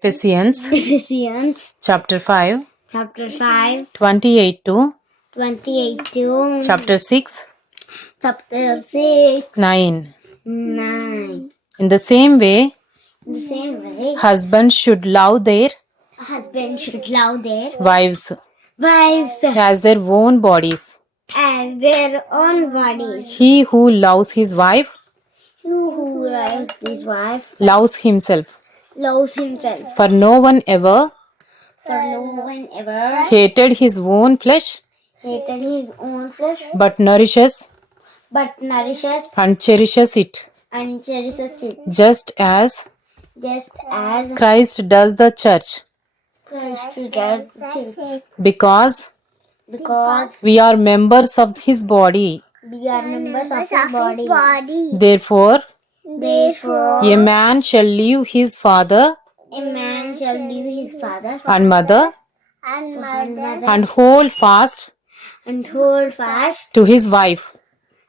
Ephesians chapter 5, chapter 5, 28 to 28 to chapter 6, chapter 6, 9. 9. In the same way, In the same way, husbands should love their husbands should love their wives wives as their own bodies. as their own bodies. He who loves his wife Who loves his wife loves himself. loves himself. For no one ever For no one ever hated his own flesh, hated his own flesh, but nourishes but nourishes and cherishes it, and cherishes it, just as just as Christ does the church. Christ does the church. Because Because we are members of his body. we are members of his body. Therefore, Therefore, a man shall leave his father a man shall leave his father and mother and hold fast and hold fast to his wife,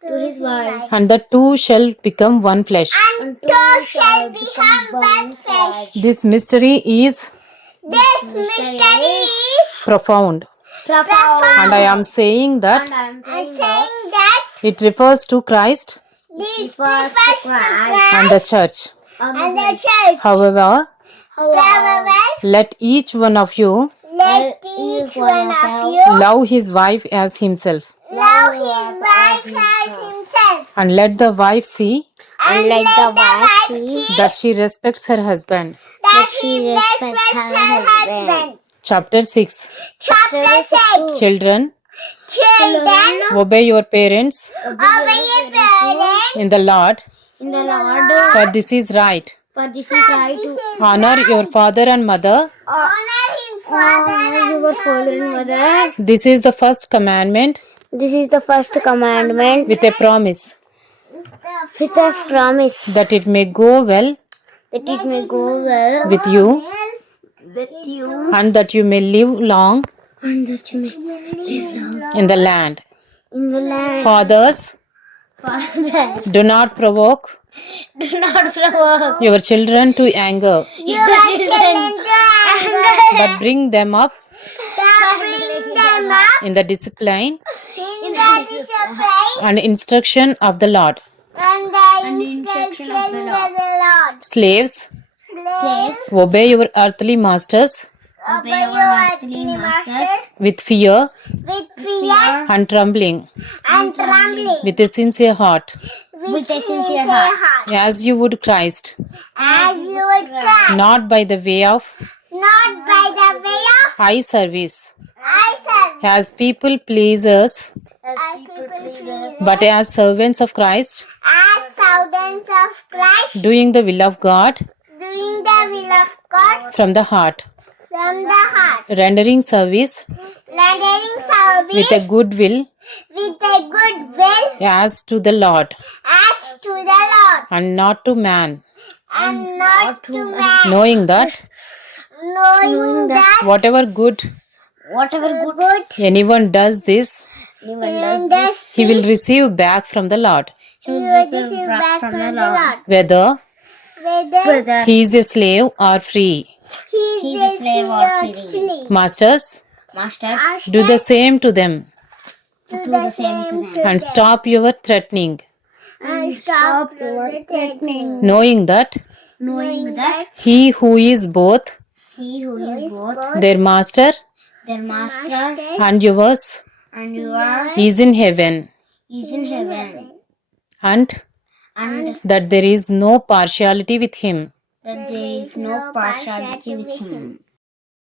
to his wife, and the two shall become one flesh. and two shall become one flesh. This mystery is This mystery is profound, profound. and I am saying that I'm saying that it refers to Christ this refers to Christ and the church. and the church. However, However, let each one of you let each one of you love his wife as himself, love his wife as himself, and let the wife see and let the wife see that she respects her husband. that she respects her husband. Chapter 6. Chapter 6. Children, Children, obey your parents obey your parents in the Lord, in the Lord, for this is right. for this is right to Honor your father and mother. honor your father and mother. This is the first commandment This is the first commandment with a promise with a promise that it may go well that it may go well with you with you and that you may live long and that you may live long in the land. in the land. Fathers, Fathers, do not provoke do not provoke your children to anger, your children to anger, but bring them up but bring them up in the discipline in the discipline and instruction of the Lord. and the instruction of the Lord. Slaves, Slaves, obey your earthly masters obey your earthly masters with fear with fear and trembling, and trembling, with a sincere heart, with a sincere heart, as you would Christ, as you would Christ, not by the way of not by the way of eye service, eye service, as people pleasers, as people please, but as servants of Christ, as servants of Christ, doing the will of God doing the will of God from the heart, from the heart, rendering service rendering service with a good will with a good will as to the Lord as to the Lord and not to man, and not to man, knowing that knowing that whatever good whatever good anyone does this, anyone does this, he will receive back from the Lord, he will receive back from the Lord, whether whether he is a slave or free. he is a slave or free. Masters, Masters, do the same to them do the same to them, and stop your threatening, and stop your threatening, knowing that knowing that he who is both he who is both their master their master and yours and yours is in heaven, is in heaven, and and that there is no partiality with him. that there is no partiality with him.